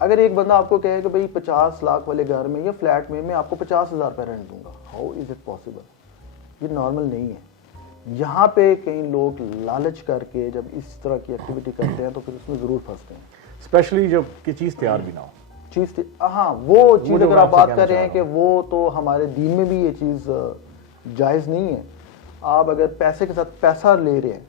اگر ایک بندہ آپ کو کہے کہ بھائی 50 لاکھ والے گھر میں یا فلیٹ میں آپ کو 50,000 روپے رینٹ دوں گا, ہاؤ از اٹ پاسبل؟ یہ نارمل نہیں ہے. یہاں پہ کئی لوگ لالچ کر کے جب اس طرح کی ایکٹیویٹی کرتے ہیں تو پھر اس میں ضرور پھنستے ہیں, اسپیشلی جب کہ چیز تیار بھی نہ ہو. ہاں وہ چیز اگر آپ بات کر رہے ہیں کہ وہ تو ہمارے دین میں بھی یہ چیز جائز نہیں ہے. آپ اگر پیسے کے ساتھ پیسہ لے رہے ہیں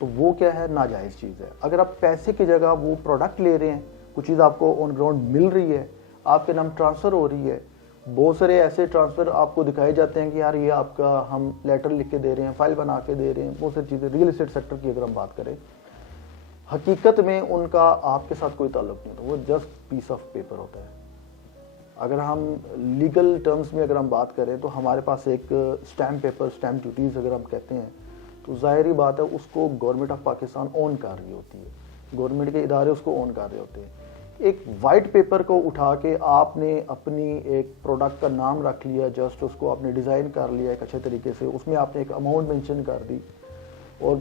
تو وہ کیا ہے, ناجائز چیز ہے. اگر آپ پیسے کی جگہ وہ پروڈکٹ لے رہے ہیں, کچھ چیز آپ کو آن گراؤنڈ مل رہی ہے, آپ کے نام ٹرانسفر ہو رہی ہے. بہت سارے ایسے ٹرانسفر آپ کو دکھائے جاتے ہیں کہ یار یہ آپ کا ہم لیٹر لکھ کے دے رہے ہیں, فائل بنا کے دے رہے ہیں, بہت ساری چیزیں. ریئل اسٹیٹ سیکٹر کی اگر ہم بات کریں, حقیقت میں ان کا آپ کے ساتھ کوئی تعلق نہیں ہوتا, وہ جسٹ پیس آف پیپر ہوتا ہے. اگر ہم لیگل ٹرمز میں اگر ہم بات کریں تو ہمارے پاس ایک اسٹیمپ پیپر, اسٹیمپ ڈیوٹیز اگر ہم کہتے ہیں تو ظاہری بات ہے اس کو گورنمنٹ آف پاکستان اون کر رہی ہوتی ہے, گورنمنٹ کے ادارے اس کو اون کر رہے ہوتے ہیں. ایک وائٹ پیپر کو اٹھا کے آپ نے اپنی ایک پروڈکٹ کا نام رکھ لیا, جسٹ اس کو آپ نے ڈیزائن کر لیا ایک اچھے طریقے سے, اس میں آپ نے ایک اماؤنٹ مینشن کر دی اور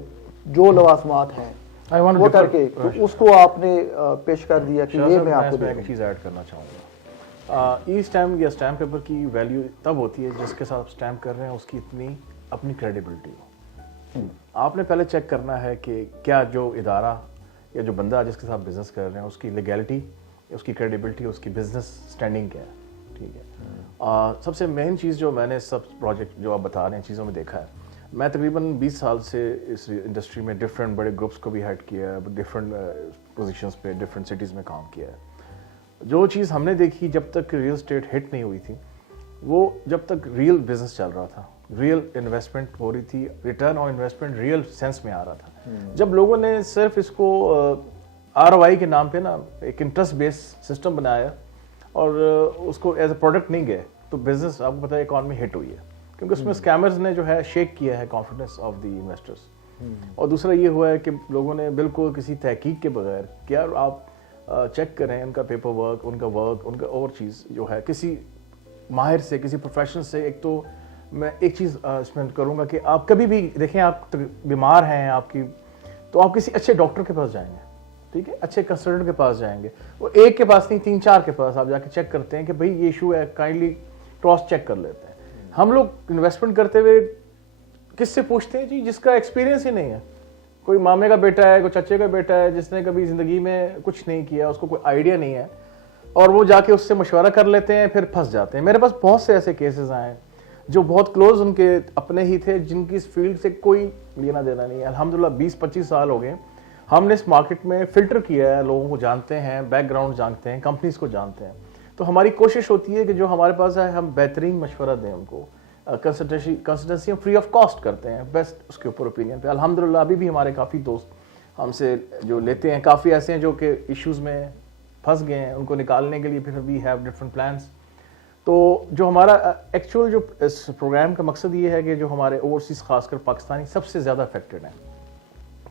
جو لوازمات ہیں وہ کر کے تو اس کو آپ نے پیش کر دیا کہ یہ میں آپ کو ایک چیز ایڈ کرنا چاہوں گا. ای اسٹیمپ یا اسٹیمپ پیپر کی ویلیو تب ہوتی ہے جس کے ساتھ آپ اسٹیمپ کر رہے ہیں اس کی اتنی اپنی کریڈیبلٹی ہو. آپ نے پہلے چیک کرنا ہے کہ کیا جو ادارہ یا جو بندہ جس کے ساتھ بزنس کر رہے ہیں اس کی لیگیلٹی, اس کی کریڈیبلٹی, اس کی بزنس اسٹینڈنگ کیا ہے. ٹھیک ہے, سب سے مین چیز جو میں نے سب پروجیکٹ جو آپ بتا رہے ہیں چیزوں میں دیکھا ہے, میں تقریباً 20 سال سے اس انڈسٹری میں ڈفرینٹ بڑے گروپس کو بھی ہیڈ کیا ہے, ڈفرینٹ پوزیشنز پہ ڈفرینٹ سٹیز میں کام کیا ہے. جو چیز ہم نے دیکھی جب تک ریئل اسٹیٹ ہٹ نہیں ہوئی تھی, وہ جب تک ریئل بزنس چل رہا تھا, ریئل انویسٹمنٹ ہو رہی تھی, return on investment real sense میں آ رہا تھا. جب لوگوں نے صرف اس کو ROI کے نام پہ نا ایک انٹرسٹ بیس سسٹم بنایا اور اس کو ایز اے پروڈکٹ نہیں گئے, تو بزنس آپ کو پتا ہے اکانومی ہٹ ہوئی ہے, کیونکہ اس میں اسکیمرز نے جو ہے شیک کیا ہے کانفیڈنس آف دی انویسٹرز. اور دوسرا یہ ہوا ہے کہ لوگوں نے بالکل کسی تحقیق کے بغیر, کیا آپ چیک کریں ان کا پیپر ورک, ان کا ورک, ان کا اور چیز جو ہے کسی ماہر سے, کسی پروفیشنل سے. ایک تو میں ایک چیز اس میں کروں گا کہ آپ کبھی بھی دیکھیں آپ بیمار ہیں آپ کی, تو آپ کسی اچھے ڈاکٹر کے پاس جائیں گے, ٹھیک ہے, اچھے کنسلٹنٹ کے پاس جائیں گے. وہ ایک کے پاس نہیں 3-4 کے پاس آپ جا کے چیک کرتے ہیں کہ بھائی یہ ایشو ہے, کائنڈلی کراس چیک کر لیتے ہیں. ہم لوگ انویسٹمنٹ کرتے ہوئے کس سے پوچھتے ہیں جی جس کا ایکسپیرینس ہی نہیں ہے. کوئی مامے کا بیٹا ہے, کوئی چچے کا بیٹا ہے جس نے کبھی زندگی میں کچھ نہیں کیا, اس کو کوئی آئیڈیا نہیں ہے, اور وہ جا کے اس سے مشورہ کر لیتے ہیں, پھر پھنس جاتے ہیں. میرے پاس بہت سے ایسے کیسز آئے جو بہت کلوز ان کے اپنے ہی تھے, جن کی اس فیلڈ سے کوئی لینا دینا نہیں ہے. الحمدللہ 20-25 سال ہو گئے ہم نے اس مارکیٹ میں فلٹر کیا ہے, لوگوں کو جانتے ہیں, بیک گراؤنڈ جانتے ہیں, کمپنیز کو جانتے ہیں. تو ہماری کوشش ہوتی ہے کہ جو ہمارے پاس ہے ہم بہترین مشورہ دیں ان کو, کنسلٹنسی ہم فری آف کاسٹ کرتے ہیں, بیسٹ اس کے اوپر اوپینین پہ. الحمدللہ ابھی بھی ہمارے کافی دوست ہم سے جو لیتے ہیں, کافی ایسے ہیں جو کہ ایشوز میں پھنس گئے ہیں, ان کو نکالنے کے لیے پھر وی ہیو ڈفرنٹ پلانس. تو جو ہمارا ایکچوئل جو اس پروگرام کا مقصد یہ ہے کہ جو ہمارے اوورسیز خاص کر پاکستانی سب سے زیادہ افیکٹڈ ہیں,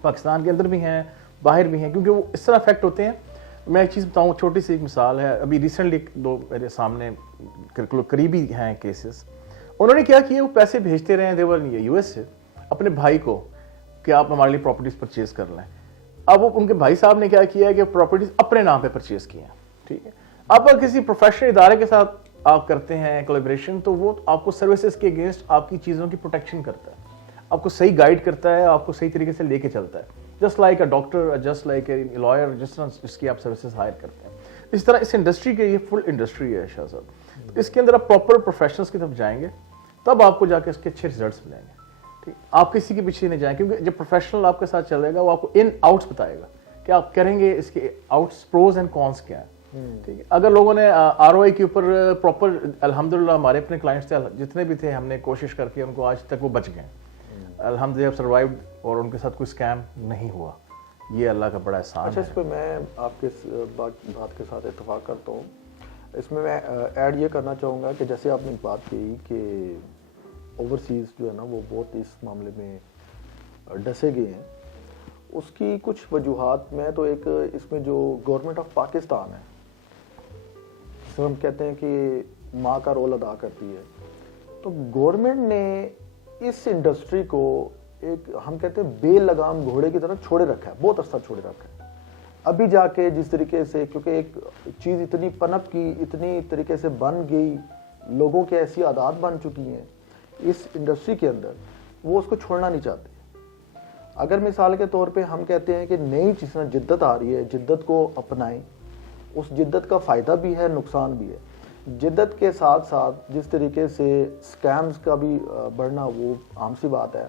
پاکستان کے اندر بھی ہیں, باہر بھی ہیں, کیونکہ وہ اس طرح افیکٹ ہوتے ہیں. میں ایک چیز بتاؤں, چھوٹی سی ایک مثال ہے, ابھی ریسنٹلی 2 میرے سامنے قریبی ہیں کیسز. انہوں نے کیا کیا, وہ پیسے بھیجتے رہے, دیور US سے اپنے بھائی کو کہ آپ ہمارے لیے پراپرٹیز پرچیز کر لیں. اب وہ ان کے بھائی صاحب نے کیا کیا ہے کہ پراپرٹیز اپنے نام پہ پرچیز کی ہیں, ٹھیک ہے. اب اگر کسی پروفیشنل ادارے کے ساتھ آپ کرتے ہیں کولیبریشن, تو وہ آپ کو سروسز کے اگینسٹ آپ کی چیزوں کی پروٹیکشن کرتا ہے, آپ کو صحیح گائیڈ کرتا ہے, آپ کو صحیح طریقے سے لے کے چلتا ہے, just like a doctor, just like a lawyer, جس طرح اس کی آپ سروسز ہائر کرتے ہیں. اس طرح اس انڈسٹری کے یہ فل انڈسٹری ہے شاہ صاحب. اس کے اندر آپ پراپر پروفیشنلس کی طرف جائیں گے تب آپ کو جا کے اس کے اچھے ریزلٹس ملیں گے, ٹھیک. آپ کسی کے پیچھے نہیں جائیں, کیونکہ جب پروفیشنل آپ کے ساتھ چلے گا وہ آپ کو ان آؤٹس بتائے گا کہ آپ کریں گے, اس کے آؤٹس پروز اینڈ کونس کیا ہیں, ٹھیک ہے. اگر لوگوں نے ROI کے اوپر پراپر, الحمدللہ ہمارے اپنے کلائنٹس تھے جتنے بھی تھے, ہم نے کوشش کر کے ان کو آج تک وہ بچ گئے, الحمدللہ سروائیوڈ, اور ان کے ساتھ کوئی اسکیم نہیں ہوا. یہ اللہ کا بڑا احسان ہے. اچھا, اس پہ میں آپ کے بات کے ساتھ اتفاق کرتا ہوں. اس میں ایڈ یہ کرنا چاہوں گا کہ جیسے آپ نے ایک بات کہی کہ اوورسیز جو ہے نا وہ بہت اس معاملے میں ڈسے گئے ہیں. اس کی کچھ وجوہات میں تو ایک اس میں جو گورنمنٹ آف پاکستان ہے, جسے ہم کہتے ہیں کہ ماں کا رول ادا کرتی ہے, تو گورنمنٹ نے اس انڈسٹری کو ایک ہم کہتے ہیں بے لگام گھوڑے کی طرح چھوڑے رکھا ہے, بہت عرصہ چھوڑے رکھا ہے. ابھی جا کے جس طریقے سے, کیونکہ ایک چیز اتنی پنپ کی, اتنی طریقے سے بن گئی, لوگوں کے ایسی عادات بن چکی ہیں اس انڈسٹری کے اندر, وہ اس کو چھوڑنا نہیں چاہتے. اگر مثال کے طور پہ ہم کہتے ہیں کہ نئی چیزیں جدت آ رہی ہے, جدت کو اپنائیں, اس جدت کا فائدہ بھی ہے, نقصان بھی ہے. جدت کے ساتھ ساتھ جس طریقے سے سکیمز کا بھی بڑھنا وہ عام سی بات ہے.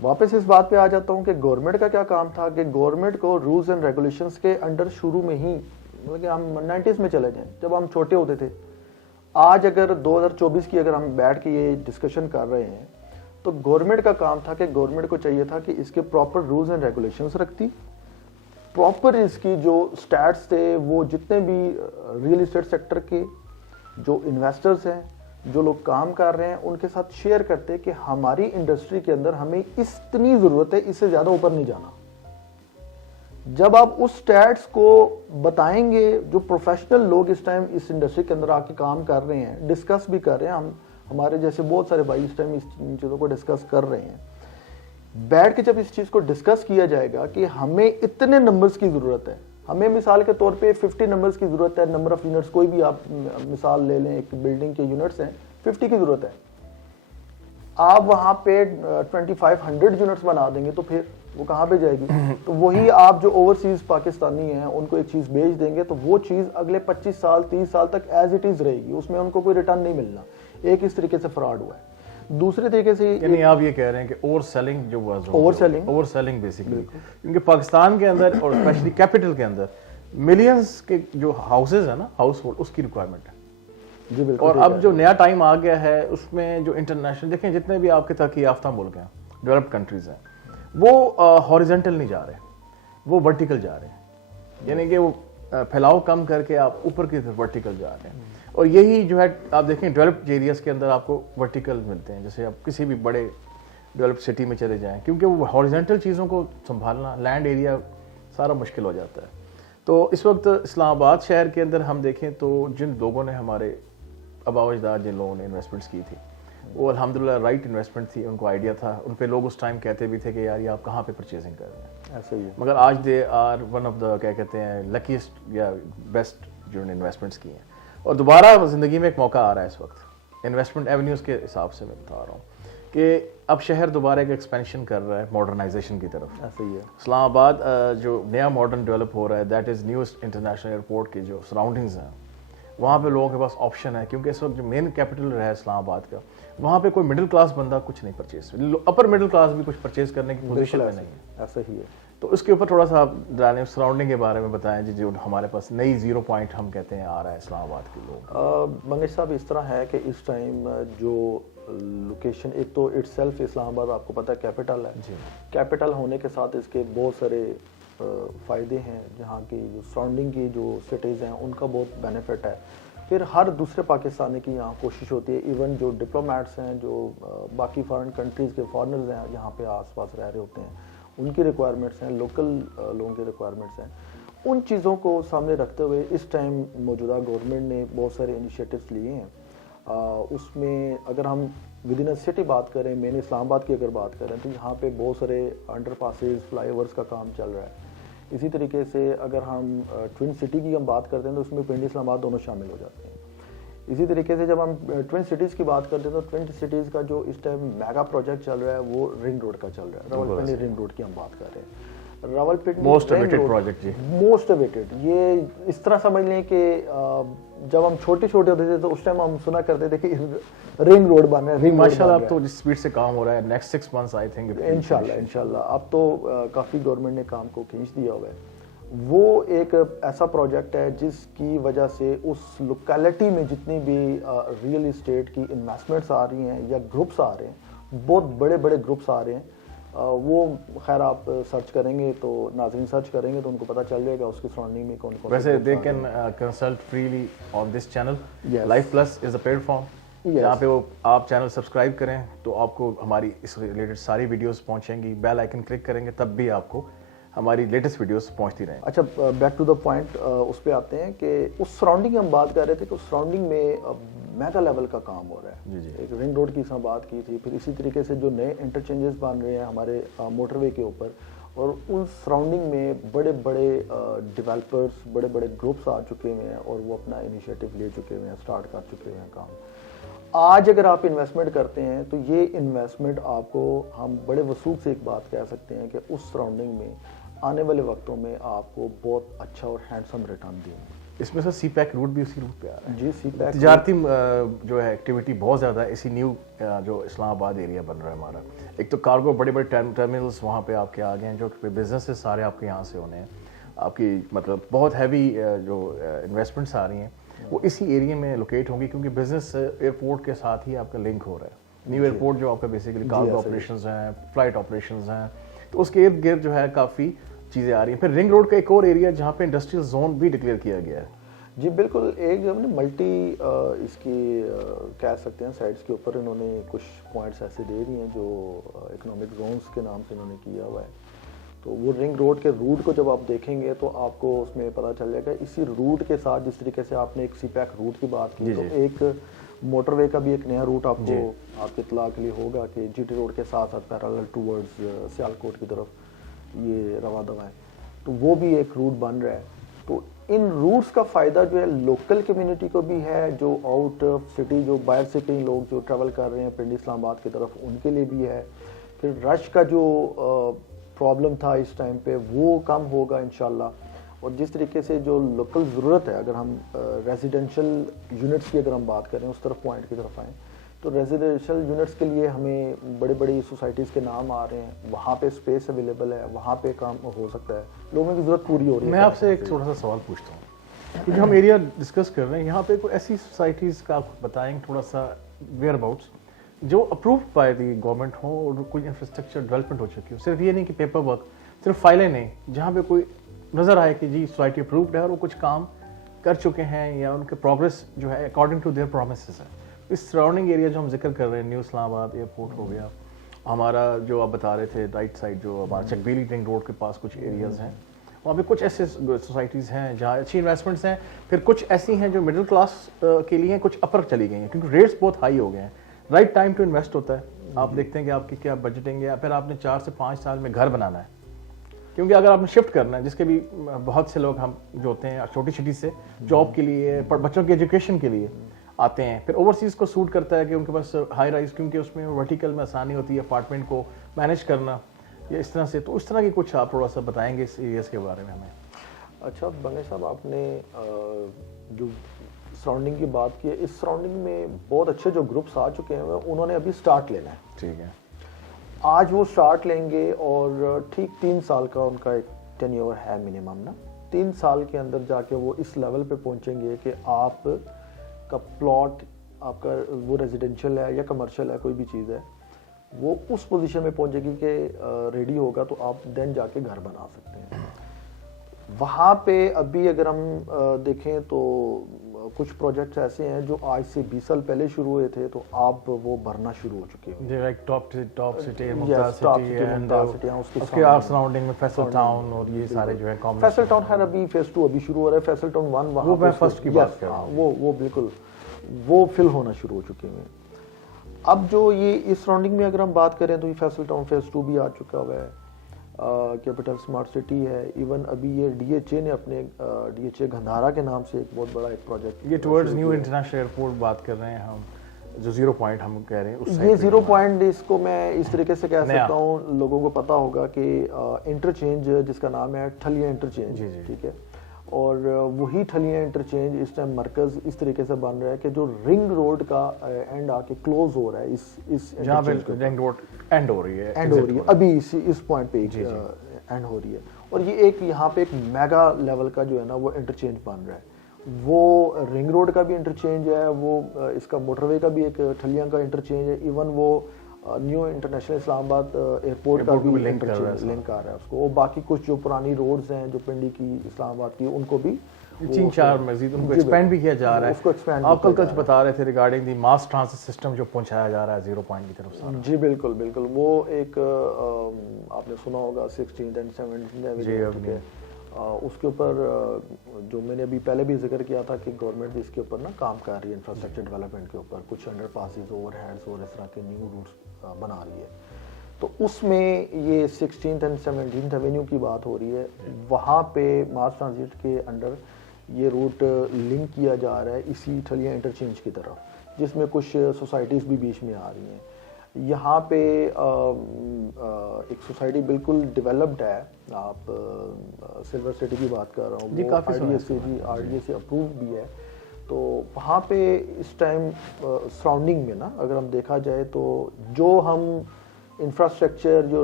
واپس اس بات پہ آ جاتا ہوں کہ گورنمنٹ کا کیا کام تھا کہ گورنمنٹ کو رولز اینڈ ریگولیشنز کے انڈر شروع میں ہی, مطلب کہ ہم 90s میں چلے جائیں جب ہم چھوٹے ہوتے تھے, آج اگر 2024 کی اگر ہم بیٹھ کے یہ ڈسکشن کر رہے ہیں تو گورنمنٹ کا کام تھا کہ گورنمنٹ کو چاہیے تھا کہ اس کے پراپر رولز اینڈ ریگولیشنز رکھتی, پراپر اس کی جو سٹیٹس تھے وہ جتنے بھی ریئل اسٹیٹ سیکٹر کے جو انویسٹرز ہیں, جو لوگ کام کر رہے ہیں, ان کے ساتھ شیئر کرتے کہ ہماری انڈسٹری کے اندر ہمیں اتنی ضرورت ہے, اس سے زیادہ اوپر نہیں جانا. جب آپ اس سٹیٹس کو بتائیں گے, جو پروفیشنل لوگ اس ٹائم اس انڈسٹری کے اندر آ کے کام کر رہے ہیں, ڈسکس بھی کر رہے ہیں, ہمارے جیسے بہت سارے بھائی اس ٹائم ان چیزوں کو ڈسکس کر رہے ہیں, بیٹھ کے جب اس چیز کو ڈسکس کیا جائے گا کہ ہمیں اتنے نمبرز کی ضرورت ہے, ہمیں مثال کے طور پہ 50 نمبرز کی ضرورت ہے, نمبر آف یونٹس کوئی بھی آپ مثال لے لیں, ایک بلڈنگ کے یونٹس ہیں 50 کی ضرورت ہے, آپ وہاں پہ 2500 یونٹس بنا دیں گے تو پھر وہ کہاں پہ جائے گی؟ تو وہی آپ جو اوورسیز پاکستانی ہیں ان کو ایک چیز بیچ دیں گے تو وہ چیز اگلے 25 سال 30 سال تک ایز اٹ از رہے گی, اس میں ان کو کوئی ریٹرن نہیں ملنا. ایک اس طریقے سے فراڈ ہوا ہے. دوسرے طریقے سے یعنی آپ یہ کہہ رہے ہیں کہ اوور سیلنگ بیسیکلی, کیونکہ پاکستان کے اندر اور اسپیشلی کیپٹل کے اندر ملینز کے جو ہاؤسز ہیں نا, ہاؤس ہولڈ, اس کی ریکوائرمنٹ ہے. جی بالکل. اور اب جو نیا ٹائم آ گیا ہے اس میں جو انٹرنیشنل دیکھیں جتنے بھی آپ کے ترقی یافتہ ملک ہیں, ڈیولپڈ کنٹریز ہیں, وہ ہاریزنٹل نہیں جا رہے, وہ ورٹیکل جا رہے ہیں. یعنی کہ وہ پھیلاؤ کم کر کے آپ اوپر کی طرف ورٹیکل جا رہے ہیں. اور یہی جو ہے آپ دیکھیں ڈیولپڈ ایریاز کے اندر آپ کو ورٹیکل ملتے ہیں, جیسے آپ کسی بھی بڑے ڈیولپڈ سٹی میں چلے جائیں, کیونکہ وہ ہاریزنٹل چیزوں کو سنبھالنا, لینڈ ایریا سارا مشکل ہو جاتا ہے. تو اس وقت اسلام آباد شہر کے اندر ہم دیکھیں تو جن لوگوں نے, ہمارے آباء و اجداد جن لوگوں نے انویسٹمنٹس کی تھی, وہ الحمدللہ رائٹ انویسٹمنٹ تھی, ان کو آئیڈیا تھا. ان پہ لوگ اس ٹائم کہتے بھی تھے کہ یار یہ آپ کہاں پہ پرچیزنگ کر رہے ہیں, ایسا ہی ہے. مگر آج they are one of the کیا کہتے ہیں لکیسٹ یا بیسٹ جو انویسٹمنٹس کی ہیں. اور دوبارہ زندگی میں ایک موقع آ رہا ہے اس وقت انویسٹمنٹ ایونیوز کے حساب سے. میں بتا رہا ہوں کہ اب شہر دوبارہ ایک ایکسپینشن کر رہا ہے ماڈرنائزیشن کی طرف. ایسا ہی ہے. اسلام آباد جو نیا ماڈرن ڈیولپ ہو رہا ہے, that is newest international airport کے جو سراؤنڈنگز ہیں, وہاں پہ لوگوں کے پاس آپشن ہے, کیونکہ اس وقت جو مین کیپٹل رہا ہے اسلام آباد کا, وہاں پہ کوئی مڈل کلاس بندہ کچھ نہیں پرچیز, اپر مڈل کلاس بھی کچھ پرچیز کرنے کی پوزیشن میں نہیں ہے. ایسا ہی ہے. تو اس کے اوپر تھوڑا سا آپ سراؤنڈنگ کے بارے میں بتائیں جی, جو ہمارے پاس نئی 0 پوائنٹ ہم کہتے ہیں آ رہا ہے اسلام آباد کے لوگ. منگیش صاحب اس طرح ہے کہ اس ٹائم جو لوکیشن, ایک تو اٹ سیلف اسلام آباد آپ کو پتہ ہے کیپٹل ہے, کیپٹل ہونے کے ساتھ اس کے بہت سارے فائدے ہیں, جہاں کی جو سراؤنڈنگ کی جو سٹیز ہیں ان کا بہت بینیفٹ ہے. پھر ہر دوسرے پاکستانی کی یہاں کوشش ہوتی ہے, ایون جو ڈپلومیٹس ہیں, جو باقی فارن کنٹریز کے فارنرز ہیں یہاں پہ آس پاس رہ رہے ہوتے ہیں, ان کی ریکوائرمنٹس ہیں, لوکل لوگوں کی ریکوائرمنٹس ہیں, ان چیزوں کو سامنے رکھتے ہوئے اس ٹائم موجودہ گورنمنٹ نے بہت سارے انیشیٹوز لیے ہیں. اس میں اگر ہم ود ان اے سٹی بات کریں, مین اسلام آباد کی اگر بات کریں تو یہاں پہ بہت سارے انڈر پاسز, فلائی اوورس کا کام چل رہا ہے. اسی طریقے سے اگر ہم ٹوئن سٹی کی ہم بات کرتے ہیں تو اس میں پنڈی اسلام آباد دونوں شامل ہو جاتے ہیں. اسی طریقے سے جب ہم ٹوئن سٹیز کی بات کرتے ہیں تو ٹوئن سٹیز کا جو اس ٹائم میگا پروجیکٹ چل رہا ہے وہ رنگ روڈ کا چل رہا ہے. راولپنڈی رنگ روڈ کی ہم بات کر رہے ہیں. راولپنڈی موسٹ اویٹڈ پروجیکٹ, جی موسٹ اویٹڈ. یہ اس طرح سمجھ لیں کہ جب ہم چھوٹے چھوٹے ہوتے تھے تو اس ٹائم ہم سنا کرتے تھے کہ رنگ روڈ بن رہا ہے. ماشاءاللہ اب تو جس اسپیڈ سے کام ہو رہا ہے, نیکسٹ 6 months آئی تھنک انشاءاللہ اب تو کافی گورنمنٹ نے کام کو کھینچ دیا ہوا ہے. وہ ایک ایسا پروجیکٹ ہے جس کی وجہ سے اس لوکیلٹی میں جتنی بھی ریئل اسٹیٹ کی انویسٹمنٹس آ رہی ہیں یا گروپس آ رہے ہیں, بہت بڑے بڑے گروپس آ رہے ہیں. وہ خیر آپ سرچ کریں گے تو, ناظرین سرچ کریں گے تو ان کو پتہ چل جائے گا اس کی سراؤنڈنگ میں کون کون. ویسے they can consult freely on this channel. Life plus is a plate form, جہاں پہ وہ آپ چینل سبسکرائب کریں تو آپ کو ہماری اس ریلیٹڈ ساری ویڈیوز پہنچیں گی. بیل آئکن کلک کریں گے تب بھی آپ کو ہماری لیٹسٹ ویڈیوز پہنچتی رہیں. اچھا بیک ٹو دا پوائنٹ, اس پہ آتے ہیں کہ اس سراؤنڈنگ ہم بات کر رہے تھے کہ اس سراؤنڈنگ میں میگا لیول کا کام ہو رہا ہے. ایک رنگ روڈ کی ہم بات کی تھی, پھر اسی طریقے سے جو نئے انٹرچینجز بن رہے ہیں ہمارے موٹر وے کے اوپر, اور ان سراؤنڈنگ میں بڑے بڑے ڈیولپرس بڑے بڑے گروپس آ چکے ہوئے ہیں اور وہ اپنا انیشیٹو لے چکے ہوئے ہیں, اسٹارٹ کر چکے ہوئے ہیں کام. آج اگر آپ انویسٹمنٹ کرتے ہیں تو یہ انویسٹمنٹ آپ کو ہم بڑے وثوق سے ایک بات کہہ سکتے ہیں کہ اس سراؤنڈنگ میں آنے والے وقتوں میں آپ کو بہت اچھا اور ہینڈسم ریٹرن دیں گے. اس میں سے سی پیک روٹ بھی اسی روٹ پہ آ رہا ہے. جی سی پیک تجارتی جو ہے ایکٹیویٹی بہت زیادہ ہے اسی نیو جو اسلام آباد ایریا بن رہا ہے ہمارا. ایک تو کارگو بڑے بڑے ٹرمینلس وہاں پہ آپ کے آ گئے ہیں جو بزنسز سارے آپ کے یہاں سے ہونے ہیں. آپ کی مطلب بہت ہیوی جو انویسٹمنٹس آ رہی ہیں وہ اسی ایریا میں لوکیٹ ہوں گی کیونکہ بزنس ایئرپورٹ کے ساتھ ہی آپ کا لنک ہو رہا ہے. نیو ایئرپورٹ جو آپ کا بیسیکلی کارگو آپریشنز ہیں, فلائٹ آپریشنز ہیں, تو اس کے ارد گرد جو ہے کافی چیزیں آ رہی ہیں. پھر رنگ روڈ کا ایک اور ایریا جہاں پہ انڈسٹریل زون بھی ڈکلیئر کیا گیا ہے. جی بالکل, ایک جو ملٹی اس کی کہہ سکتے ہیں سائٹس کے اوپر انہوں نے کچھ پوائنٹس ایسے دے دیے ہیں جو اکنامک زونز کے نام سے انہوں نے کیا ہوا ہے. تو وہ رنگ روڈ کے روٹ کو جب آپ دیکھیں گے تو آپ کو اس میں پتہ چل جائے گا. اسی روٹ کے ساتھ جس طریقے سے آپ نے ایک سی پیک روٹ کی بات کی تو ایک موٹر وے کا بھی ایک نیا روٹ آپ کو آپ کی اطلاع کے لیے ہوگا کہ جی ٹی روڈ کے ساتھ ساتھ پیرالل ٹوورڈز سیالکوٹ کی طرف یہ رواں دواں ہے, تو وہ بھی ایک روٹ بن رہا ہے. تو ان روٹس کا فائدہ جو ہے لوکل کمیونٹی کو بھی ہے, جو آؤٹ آف سٹی جو باہر سے کئی لوگ جو ٹریول کر رہے ہیں پنڈی اسلام آباد کی طرف ان کے لیے بھی ہے. پھر رش کا جو پرابلم تھا اس ٹائم پہ وہ کم ہوگا انشاءاللہ. اور جس طریقے سے جو لوکل ضرورت ہے, اگر ہم ریزیڈینشل یونٹس کی اگر ہم بات کریں اس طرف پوائنٹ کی طرف آئیں تو ریزیڈینشل یونٹس کے لیے ہمیں بڑی بڑی سوسائٹیز کے نام آ رہے ہیں, وہاں پہ اسپیس اویلیبل ہے, وہاں پہ کام ہو سکتا ہے, لوگوں کی ضرورت پوری ہو رہی ہے. میں آپ سے ایک چھوٹا سا سوال پوچھتا ہوں کہ جو ہم ایریا ڈسکس کر رہے ہیں یہاں پہ کوئی ایسی سوسائٹیز کا آپ بتائیں تھوڑا سا ویئر اباؤٹس جو اپرووڈ بائی دی گورنمنٹ ہو اور کوئی انفراسٹرکچر ڈیولپمنٹ ہو چکی ہو, صرف یہ نہیں کہ پیپر ورک, صرف فائلیں نہیں, جہاں پہ کوئی نظر آئے کہ جی سوسائٹی اپرووڈ ہے اور وہ کچھ کام کر چکے ہیں یا ان کے پروگرس جو ہے اکارڈنگ ٹو دیئر پرومسز ہے. اس سراؤنڈنگ ایریا جو ہم ذکر کر رہے ہیں, نیو اسلام آباد ایئرپورٹ ہو گیا, ہمارا جو آپ بتا رہے تھے رائٹ سائڈ جو ہمارا چکبیلی رنگ روڈ کے پاس کچھ ایریاز ہیں, وہاں پہ کچھ ایسے سوسائٹیز ہیں جہاں اچھی انویسٹمنٹس ہیں. پھر کچھ ایسی ہیں جو مڈل کلاس کے لیے کچھ اپر چلی گئی ہیں کیونکہ ریٹس بہت ہائی ہو گئے ہیں. رائٹ ٹائم ٹو انویسٹ ہوتا ہے. آپ دیکھتے ہیں کہ آپ کی کیا بجٹنگ ہے, پھر آپ نے 4 سے 5 سال میں گھر بنانا ہے, کیونکہ اگر آپ نے شفٹ کرنا ہے, جس کے بھی بہت سے لوگ ہم جو ہوتے ہیں چھوٹی سٹی سے جاب کے لیے, بچوں کی ایجوکیشن کے لیے آتے ہیں, پھر اوورسیز کو سوٹ کرتا ہے کہ ان کے پاس ہائی رائز, کیونکہ اس میں ورٹیکل میں آسانی ہوتی ہے اپارٹمنٹ کو مینیج کرنا یا اس طرح سے. تو اس طرح کی کچھ آپ تھوڑا سا بتائیں گے اس ایریاز کے بارے میں ہمیں. اچھا بنگے صاحب, آپ نے جو سراؤنڈنگ کی بات کی ہے, اس سراؤنڈنگ میں بہت اچھے جو گروپس آ چکے ہیں انہوں نے ابھی سٹارٹ لینا ہے. ٹھیک ہے, آج وہ سٹارٹ لیں گے اور ٹھیک 3 سال کا ان کا ایک ٹینیور ہے منیمم نا. 3 سال کے اندر جا کے وہ اس لیول پہ پہنچیں گے کہ آپ کا پلاٹ, آپ کا وہ ریزیڈینشیل ہے یا کمرشل ہے, کوئی بھی چیز ہے, وہ اس پوزیشن میں پہنچے گی کہ ریڈی ہوگا تو آپ دین جا کے گھر بنا سکتے ہیں. وہاں پہ ابھی اگر ہم دیکھیں تو کچھ پروجیکٹس ایسے ہیں جو آج سے 20 سال پہلے شروع ہوئے تھے تو آپ وہ بھرنا شروع ہو چکے ہیں. ڈائریکٹ ٹاپ سٹی ممتاز سٹی, اس کے سراؤنڈنگ میں فیصل ٹاؤن اور یہ سارے جو ہے فیصل ٹاؤن خیر ابھی فیز 2 ابھی شروع ہو رہا ہے. فیصل ٹاؤن 1 وہ میں فرسٹ کی بات کر رہا ہوں, وہ بالکل وہ فل ہونا شروع ہو چکے ہیں. اب جو یہ اس سراؤنڈنگ میں اگر ہم بات کریں تو یہ فیصل ٹاؤن فیز 2 بھی آ چکا ہوا ہے. کیپٹل اسمارٹ سٹی ہے. ایون ابھی یہ ڈی ایچ اے نے اپنے ڈی ایچ اے گندھارا کے نام سے ایک بہت بڑا ایک پروجیکٹ, یہ ٹورڈز نیو انٹرنیشنل ایئرپورٹ بات کر رہے ہیں ہم, جو 0 پوائنٹ ہم کہہ رہے ہیں, یہ 0 پوائنٹ اس کو میں اس طریقے سے کہہ سکتا ہوں, لوگوں کو پتا ہوگا کہ انٹرچینج جس کا نام ہے ٹھلیاں انٹرچینج, ٹھیک ہے, اور وہی ٹھلیاں انٹرچینج اس ٹائم مرکز اس طریقے سے بن رہا ہے کہ جو رنگ روڈ کا اینڈ آ کے کلوز ہو رہا ہے, اس جہاں پہ رنگ روڈ اینڈ ہو رہی ہے ابھی اس پوائنٹ پہ اینڈ ہو رہی ہے. اور یہ ایک یہاں پہ ایک میگا لیول کا جو ہے نا وہ انٹرچینج بن رہا ہے. وہ رنگ روڈ کا بھی انٹرچینج ہے, وہ اس کا موٹر وے کا بھی ایک ٹھلیاں کا انٹرچینج ہے, ایون وہ نیو انٹرنیشنل اسلام آباد ایئرپورٹ کا بھی لنک آ رہا ہے اس کو. اور باقی کچھ جو پرانی روڈز ہیں جو پنڈی کی, اسلام آباد کی, ان کو بھی 3-4 مزید ان کو ایکسپینڈ بھی کیا جا رہا ہے. آپ کل کچھ بتا رہے تھے regarding the mass transit system جو پہنچایا جا رہا ہے 0 پوائنٹ کی طرف سے. جی بالکل بالکل, وہ ایک آپ نے سنا ہوگا 16th and 17th ایونیو, اس کے اوپر جو میں نے ابھی پہلے بھی ذکر کیا تھا کہ گورنمنٹ اس کے اوپر نا کام کر رہی ہے انفراسٹرکچر ڈیولپمنٹ کے اوپر, کچھ انڈر پاسز, اوور ہیڈز اور اس طرح کے نیو روٹس بنا رہی ہے. تو اس میں یہ 16th اینڈ 17th ایونیو کی بات ہو رہی ہے. وہاں پہ ماس ٹرانزٹ کے انڈر یہ روٹ لنک کیا جا رہا ہے اسی ٹھلیاں انٹرچینج کی طرف, جس میں کچھ سوسائٹیز بھی بیچ میں آ رہی ہیں. یہاں پہ ایک سوسائٹی بالکل ڈیولپڈ ہے, آپ سلور سٹی کی بات کر رہا ہوں, وہ آر ڈی ایس سے اپرووڈ بھی ہے. تو وہاں پہ اس ٹائم سراؤنڈنگ میں نا اگر ہم دیکھا جائے تو جو ہم انفراسٹرکچر جو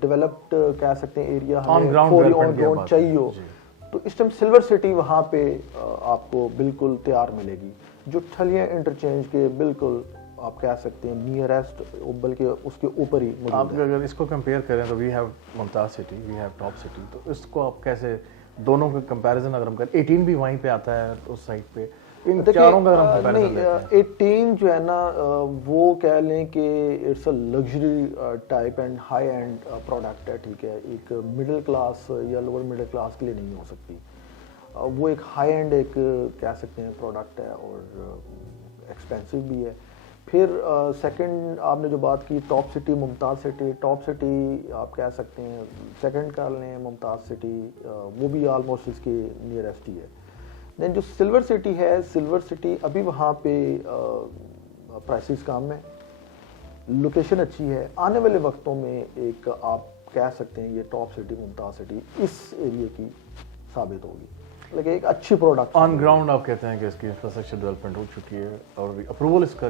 ڈیولپڈ کہہ سکتے ہیں ایریا ہمیں آن گراؤنڈ چاہیے ہو, تو اس ٹائم سلور سٹی وہاں پہ آپ کو بالکل تیار ملے گی, جو ٹھلیاں انٹرچینج کے بالکل آپ کہہ سکتے ہیں نیئرسٹ, بلکہ اس کے اوپر ہی. آپ اگر اس کو کمپیئر کریں تو we have Mumtaz City, we have Top City, تو اس کو آپ کیسے دونوں کا کمپیریزن اگر ہم کریں, 18 بھی وہیں پہ آتا ہے اس سائٹ پہ, ان چاروں کا اگر ہم کمپیریزن لیتے ہیں 18 جو ہے نا وہ کہہ لیں کہ it's a luxury type and high end product ہے, ٹھیک ہے, ایک مڈل کلاس یا لوور مڈل کلاس کے لیے نہیں ہو سکتی. وہ ایک ہائی اینڈ ایک کہہ سکتے ہیں پروڈکٹ ہے اور ایکسپینسو بھی ہے. پھر سیکنڈ آپ نے جو بات کی ٹاپ سٹی ممتاز سٹی, ٹاپ سٹی آپ کہہ سکتے ہیں سیکنڈ کر لیں ممتاز سٹی, وہ بھی آلموسٹ اس کے نیئرسٹ ہی ہے. دین جو سلور سٹی ہے, سلور سٹی ابھی وہاں پہ پرائسز کم ہے, لوکیشن اچھی ہے, آنے والے وقتوں میں ایک آپ کہہ سکتے ہیں یہ ٹاپ سٹی ممتاز سٹی اس ایریے کی ثابت ہوگی, لیکن ایک اچھی پروڈکٹ آن گراؤنڈ. آپ کہتے ہیں کہ اس کی انفراسٹرکچر ڈیولپمنٹ ہو چکی ہے, اور اپروول اس کا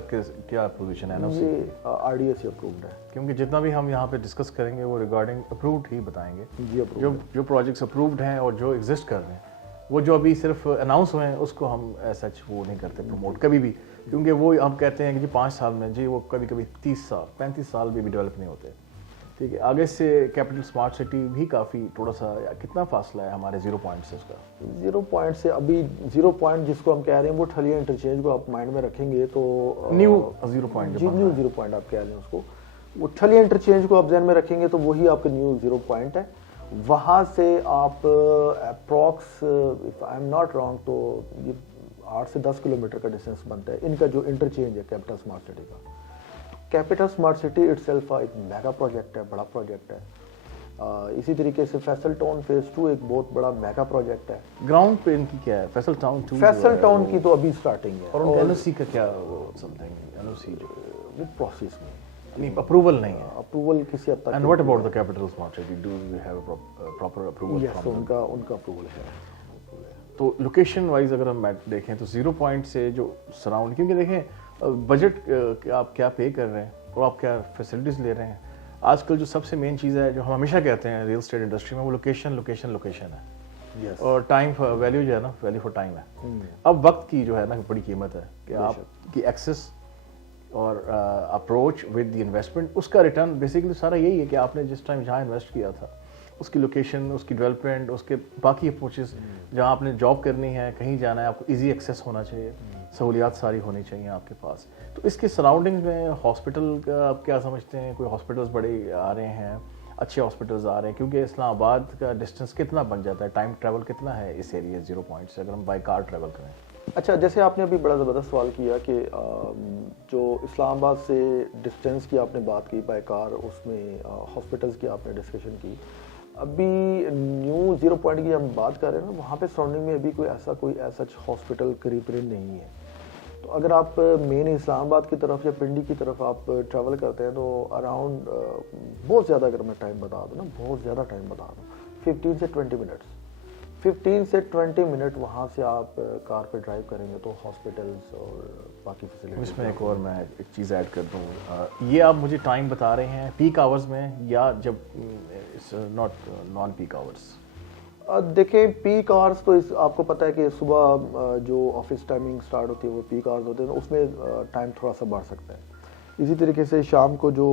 کیا پوزیشن ہے؟ یہ آر ڈی ایس سے اپرووڈ ہے, کیونکہ جتنا بھی ہم یہاں پہ ڈسکس کریں گے وہ ریگارڈنگ اپرووڈ ہی بتائیں گے. جی جو پروجیکٹس اپرووڈ ہیں اور جو ایگزسٹ کر رہے ہیں, وہ جو ابھی صرف اناؤنس ہوئے ہیں اس کو ہم سچ وہ نہیں کرتے پروموٹ کبھی بھی, کیونکہ وہ ہم کہتے ہیں کہ جی 5 سال میں, جی وہ کبھی کبھی 30 سال 35 سال بھی ڈیولپ نہیں ہوتے. ٹھیک ہے, آگے سے کیپٹل اسمارٹ سٹی بھی کافی تھوڑا سا, کتنا فاصلہ ہے ہمارے 0 پوائنٹ سے اس کا؟ 0 پوائنٹ سے ابھی 0 پوائنٹ جس کو ہم کہہ رہے ہیں وہ ٹھلیاں انٹرچینج کو آپ مائنڈ میں رکھیں گے تو نیو 0 پوائنٹ, جی نیو 0 پوائنٹ آپ کہہ رہے ہیں اس کو, وہ ٹھلیاں انٹرچینج کو آپ ذہن میں رکھیں گے تو وہی آپ کا نیو 0 پوائنٹ ہے. وہاں سے آپ approx if I am not wrong تو یہ 8 سے 10 کلومیٹر کا ڈسٹینس بنتا ہے ان کا جو انٹرچینج ہے کیپٹل اسمارٹ سٹی کا. Capital smart city it self ایک میگا پروجیکٹ ہے, بڑا پروجیکٹ ہے. اسی طریقے سے فیصل ٹاؤن فیز 2 ایک بہت بڑا میگا پروجیکٹ ہے. گراؤنڈ پہ ان کی کیا ہے فیصل ٹاؤن 2؟ فیصل ٹاؤن کی تو ابھی سٹارٹنگ ہے, اور ان کا این او سی کا کیا something, N O C with process میں نہیں, اپروول نہیں ہے, اپروول کسی حد تک. And what about the capital smart city, do you have proper approval? Yes, ان کا اپروول ہے. تو لوکیشن وائز اگر ہم دیکھیں تو 0 پوائنٹ سے جو سراؤنڈ, کیونکہ دیکھیں بجٹ آپ کیا پے کر رہے ہیں اور آپ کیا فیسلٹیز لے رہے ہیں. آج کل جو سب سے مین چیز ہے جو ہم ہمیشہ کہتے ہیں ریل اسٹیٹ انڈسٹری میں, وہ لوکیشن لوکیشن لوکیشن ہے. اور ٹائم ویلیو جو ہے نا, ویلیو فار ٹائم ہے. اب وقت کی جو ہے نا بڑی قیمت ہے کہ آپ کی ایکسس اور اپروچ ود دی انویسٹمنٹ, اس کا ریٹرن بیسیکلی سارا یہی ہے کہ آپ نے جس ٹائم جہاں انویسٹ کیا تھا اس کی لوکیشن, اس کی ڈیولپمنٹ, اس کے باقی اپروچز, جہاں آپ نے جاب کرنی ہے, کہیں جانا ہے, آپ کو ایزی ایکسیس ہونا چاہیے, سہولیات ساری ہونی چاہیے آپ کے پاس. تو اس کے سراؤنڈنگ میں ہاسپٹل کا آپ کیا سمجھتے ہیں؟ کوئی ہاسپٹلس بڑے آ رہے ہیں, اچھے ہاسپٹلس آ رہے ہیں, کیونکہ اسلام آباد کا ڈسٹینس کتنا بن جاتا ہے, ٹائم ٹریول کتنا ہے اس ایریا 0 پوائنٹ سے اگر ہم بائی کار ٹریول کریں؟ اچھا, جیسے آپ نے ابھی بڑا زبردست سوال کیا کہ جو اسلام آباد سے ڈسٹینس کی آپ نے بات کی بائی کار, اس میں ہاسپٹلس کی آپ نے ڈسکشن کی. ابھی نیو 0 پوائنٹ کی ہم بات کر رہے ہیں نا, وہاں پہ سراؤنڈنگ میں ابھی کوئی ایسا ہاسپٹل قریب نہیں ہے. تو اگر آپ مین اسلام آباد کی طرف یا پنڈی کی طرف آپ ٹریول کرتے ہیں تو اراؤنڈ بہت زیادہ, اگر میں ٹائم بتا دوں نا, بہت زیادہ ٹائم بتا دوں, 15 سے 20 منٹس, 15 سے 20 منٹ وہاں سے آپ کار پہ ڈرائیو کریں گے تو ہاسپٹلس اور باقی فیسلٹیز. اس میں ایک اور میں ایک چیز ایڈ کر دوں, یہ آپ مجھے ٹائم بتا رہے ہیں پیک آورز میں یا جب ناٹ نان پیک آورز؟ دیکھیں پیک آورز تو آپ کو پتہ ہے کہ صبح جو آفس ٹائمنگ سٹارٹ ہوتی ہے وہ پیک آورز ہوتے ہیں, اس میں ٹائم تھوڑا سا بڑھ سکتا ہے. اسی طریقے سے شام کو جو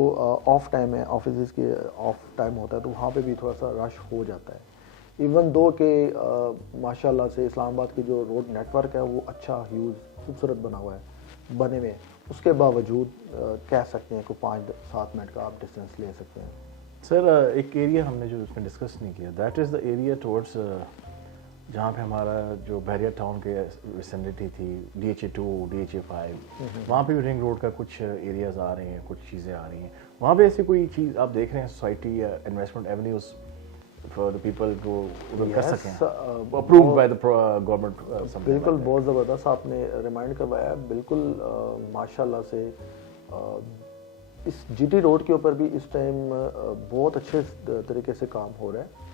آف ٹائم ہے, آفیسز کے آف ٹائم ہوتا ہے, تو وہاں پہ بھی تھوڑا سا رش ہو جاتا ہے. ایون دو کہ ماشاء اللہ سے اسلام آباد کی جو روڈ نیٹ ورک ہے وہ اچھا ہیوج خوبصورت بنا ہوا ہے, بنے میں, اس کے باوجود کہہ سکتے ہیں کہ 5-7 منٹ کا آپ ڈسٹینس لے سکتے ہیں. سر ایک ایریا ہم نے جو اس میں ڈسکس نہیں کیا, that is the area towards جہاں پہ ہمارا جو بحریہ ٹاؤن کے ویسینٹی تھی DHA2 DHA5 وہاں پہ بھی رنگ روڈ کا کچھ ایریاز آ رہے ہیں, کچھ چیزیں آ رہی ہیں وہاں پہ. ایسی کوئی چیز آپ دیکھ رہے ہیں سوسائٹی یا investment avenues for the people کو کر سکیں اپرووڈ بائی دا گورنمنٹ؟ بالکل, بہت زبردست آپ نے ریمائنڈ کروایا. بالکل ماشاءاللہ سے اس GT روڈ کے اوپر بھی اس ٹائم بہت اچھے طریقے سے کام ہو رہا ہے.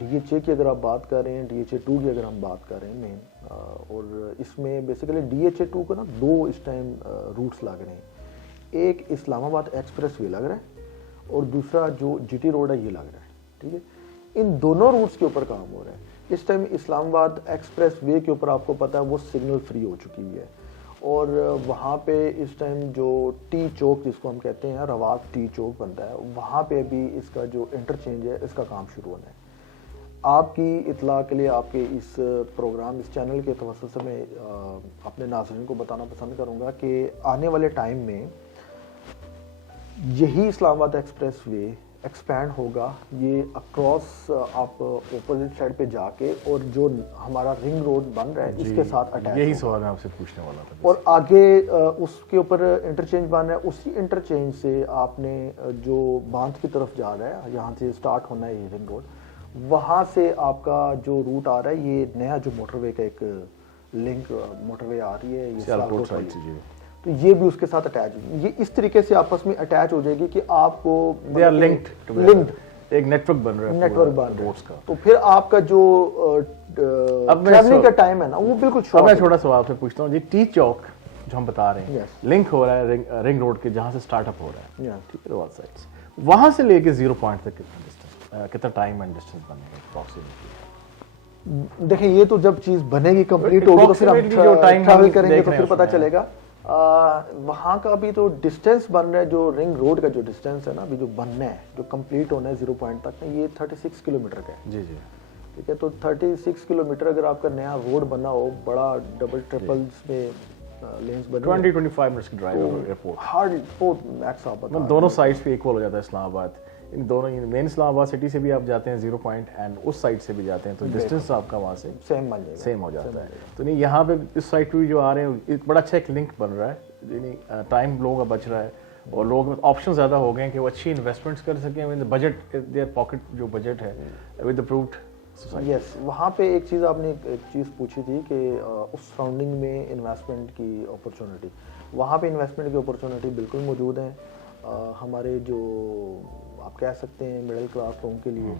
DHA کی اگر آپ بات کر رہے ہیں, DHA2 کی اگر ہم بات کر رہے ہیں مین, اور اس میں بیسیکلی DHA2 کو نا 2 اس ٹائم روٹس لگ رہے ہیں. ایک اسلام آباد ایکسپریس وے لگ رہا ہے اور دوسرا جو GT روڈ ہے یہ لگ رہا ہے. ٹھیک ہے, ان دونوں روٹس کے اوپر کام ہو رہا ہے. اس ٹائم اسلام آباد ایکسپریس وے کے اوپر آپ کو پتا ہے وہ سگنل فری ہو چکی ہوئی ہے, اور وہاں پہ اس ٹائم جو ٹی چوک جس کو ہم کہتے ہیں رواق ٹی چوک بنتا ہے, وہاں پہ بھی اس کا جو انٹرچینج ہے اس کا کام شروع ہونا ہے. آپ کی اطلاع کے لیے آپ کے اس پروگرام اس چینل کے توسط سے میں اپنے ناظرین کو بتانا پسند کروں گا کہ آنے والے ٹائم میں یہی اسلام آباد ایکسپریس وے ایکسپینڈ ہوگا. یہ اکراس آپ اپوزٹ سائڈ پہ جا کے, اور جو ہمارا رنگ روڈ بن رہا ہے اس کے ساتھ اٹیچ, یہی سوال میں آپ سے پوچھنے والا تھا, اور آگے اس کے اوپر انٹرچینج بن رہا ہے. اسی انٹرچینج سے آپ نے جو باندھ کی طرف جا رہا ہے, یہاں سے اسٹارٹ ہونا ہے یہ رنگ روڈ, وہاں سے آپ کا جو روٹ آ رہا ہے یہ نیا جو موٹر وے کا ایک لنک موٹر وے آ رہی ہے سیالکوٹ سائڈ سے, جی تو یہ بھی اس کے ساتھ اٹیچ ہوگی. یہ اس طریقے سے آپس میں اٹیچ ہو جائے گی کہ آپ کو لنکڈ ایک نیٹ ورک بن رہا ہے, نیٹ ورک بن رہا ہے. تو پھر آپ کا جو ٹریولنگ کا ٹائم ہے نا وہ بالکل شارٹ. میں تھوڑا سوال سے پوچھتا ہوں جی, ٹی چوک جو ہم بتا رہے ہیں لنک ہو رہا ہے رنگ روڈ کے جہاں سے اسٹارٹ اپ ہو رہا ہے, ٹھیک ہے, وہاں سے لے کے 0 پوائنٹ تک کتنا ٹائم اینڈ ڈسٹینس بنے گا اپروکسیمیٹلی؟ دیکھیں یہ تو جب چیز بنے گی کمپلیٹ ہوگی تو پھر ہم ٹریول کریں گے تو پھر پتہ چلے گا. وہاں کا بھی تو ڈسٹینس بن رہا ہے, جو رنگ روڈ کا جو ڈسٹینس ہے نا ابھی جو بننا ہے, جو کمپلیٹ ہونا ہے 0 پوائنٹ تک, یہ 36 کلومیٹر کا ہے. جی جی, ٹھیک ہے, تو 36 کلومیٹر اگر آپ کا نیا روڈ بنا ہو, بڑا ڈبل ٹرپلز میں لینز بنے, 20-25 منٹس کی ڈرائیو ایئرپورٹ, ہارڈ بہت میکس آپ بتا, دونوں سائڈس پہ ایکول ہو جاتا ہے. اسلام آباد ان دونوں مین اسلام آباد سٹی سے بھی آپ جاتے ہیں 0 پوائنٹ, اینڈ اس سائڈ سے بھی جاتے ہیں, تو ڈسٹینس آپ کا وہاں سے سیم ہو جاتا ہے. تو نہیں یہاں پہ اس سائڈ پہ جو آ رہے ہیں ایک بڑا اچھا ایک لنک بن رہا ہے, یعنی ٹائم لوگوں کا بچ رہا ہے, اور لوگ آپشن زیادہ ہو گئے ہیں کہ وہ اچھی انویسٹمنٹس کر سکیں ود بجٹ, دیئر پاکٹ جو بجٹ ہے ود اپرووڈ. یس, وہاں پہ ایک چیز آپ نے ایک چیز پوچھی تھی کہ اس سراؤنڈنگ میں انویسٹمنٹ کی اپرچونٹی, وہاں پہ انویسٹمنٹ کی اپرچونٹی بالکل موجود ہیں. ہمارے جو آپ کہہ سکتے ہیں مڈل کلاس لوگوں کے لیے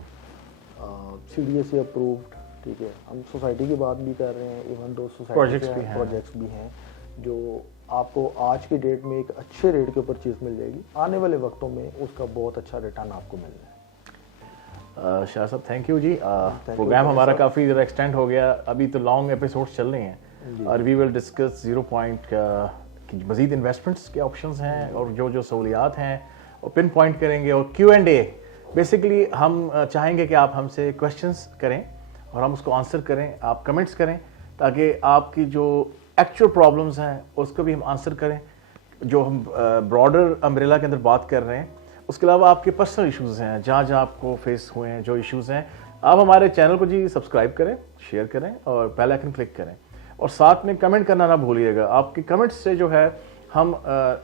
CDA سے اپرووڈ, ٹھیک ہے, ہم سوسائٹی کی بات بھی کر رہے ہیں, ایون دو سوسائٹی پروجیکٹس بھی ہیں جو آپ کو آج کی ڈیٹ میں ایک اچھے ریٹ کے اوپر چیز مل جائے گی, آنے والے وقتوں میں اس کا بہت اچھا ریٹرن آپ کو مل جائے. شاہ صاحب تھینک یو جی, پروگرام ہمارا کافی زیادہ ایکسٹینڈ ہو گیا, ابھی تو لانگ ایپیسوڈس چل رہے ہیں, اور وی ول ڈسکس 0 پوائنٹ کی مزید انویسٹمنٹس کے آپشنز ہیں, اور جو سہولیات ہیں وہ پن پوائنٹ کریں گے, اور Q&A بیسکلی ہم چاہیں گے کہ آپ ہم سے کویشچنس کریں اور ہم اس کو آنسر کریں, آپ کمنٹس کریں, تاکہ آپ کی جو ایکچوئل پرابلمس ہیں اس کو بھی ہم آنسر کریں, جو ہم براڈر امبریلا کے اندر بات کر رہے ہیں. اس کے علاوہ آپ کے پرسنل ایشوز ہیں, جہاں جہاں آپ کو فیس ہوئے ہیں جو ایشوز ہیں, آپ ہمارے چینل کو جی سبسکرائب کریں, شیئر کریں, اور بیل آئکن کلک کریں, اور ساتھ میں کمنٹ کرنا نہ بھولیے گا. آپ کے کمنٹس سے جو ہے ہم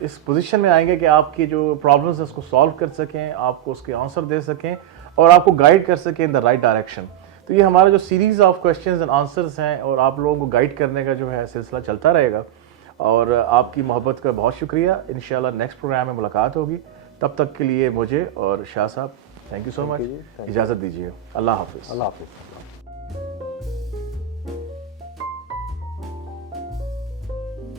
اس پوزیشن میں آئیں گے کہ آپ کی جو پرابلمس ہیں اس کو سالو کر سکیں, آپ کو اس کے آنسر دے سکیں, اور آپ کو گائیڈ کر سکیں ان دا رائٹ ڈائریکشن. تو یہ ہمارا جو series of questions and answers ہیں, اور آپ لوگوں کو گائیڈ کرنے کا جو ہے سلسلہ چلتا رہے گا, اور آپ کی محبت کا بہت شکریہ. انشاءاللہ نیکسٹ پروگرام میں ملاقات ہوگی, تب تک کے لیے مجھے اور شاہ صاحب تھینک یو سو مچ, اجازت دیجیے. اللہ حافظ. اللہ حافظ.